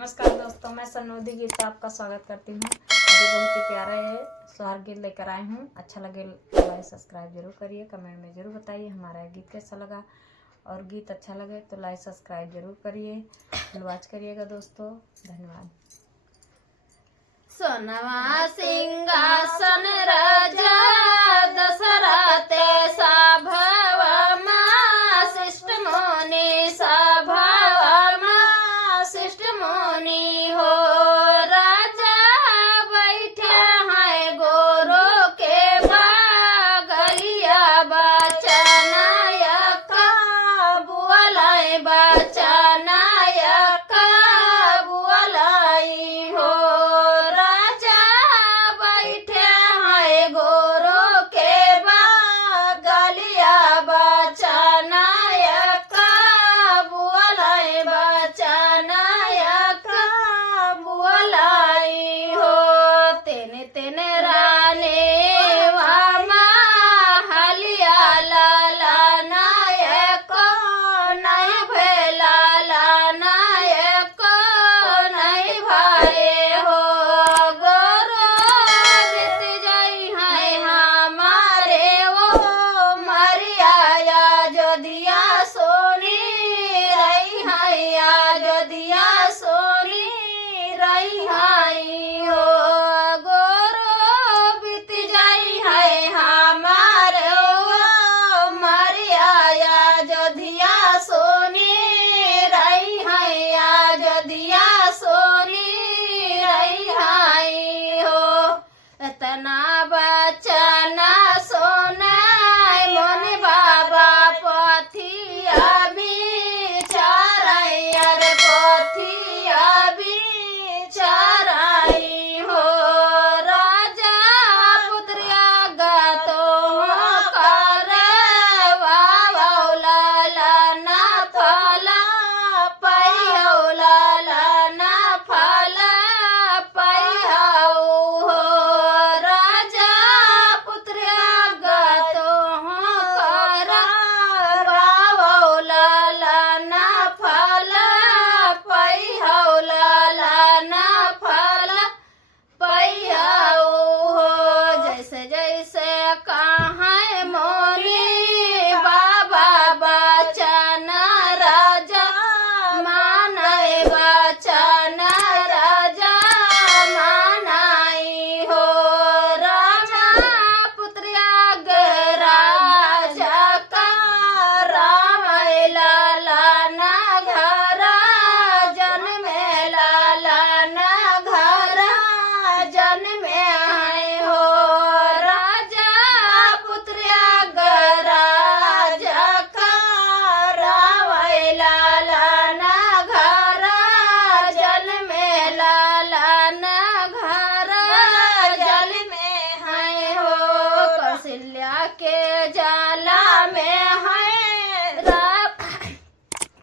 नमस्कार दोस्तों, मैं सनोदी गीत का आपका स्वागत करती हूँ। अभी बहुत ही प्यारा है सोहर गीत लेकर आए हूँ। अच्छा लगे तो लाइक सब्सक्राइब जरूर करिए, कमेंट में जरूर बताइए हमारा गीत कैसा लगा। और गीत अच्छा लगे तो लाइक सब्सक्राइब जरूर करिए, फुल वॉच करिएगा दोस्तों। धन्यवाद। सोनवा सिंहासन राजा दशरथ सभवमा शिष्ट मुनि सभवमा शिष्ट मुनि हो राजा बैठे हैं गोरो के बगलिया बचनायक बुअलाई बचनायक बुअलाई हो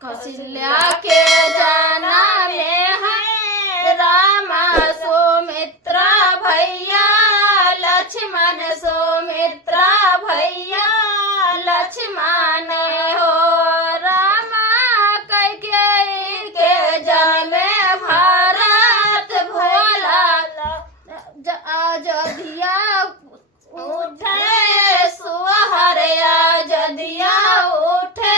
कौशल्या के जाना में है रामा सुमित्रा भैया लक्ष्मण सुमित्रा भैया लक्ष्मण हो रामा कैकेयी के जन्म में भारत भोला अयोध्या उठे सुहर अयोध्या उठे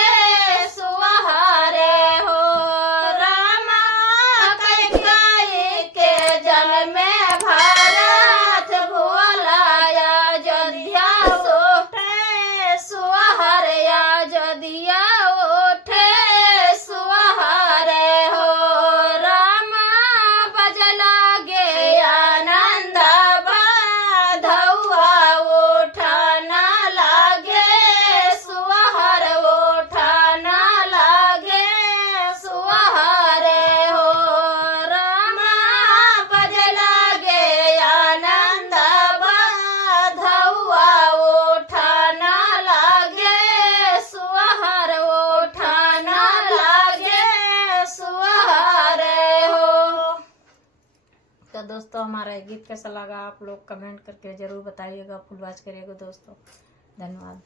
तो दोस्तों हमारा गीत कैसा लगा आप लोग कमेंट करके ज़रूर बताइएगा, फुल वॉच करिएगा दोस्तों। धन्यवाद।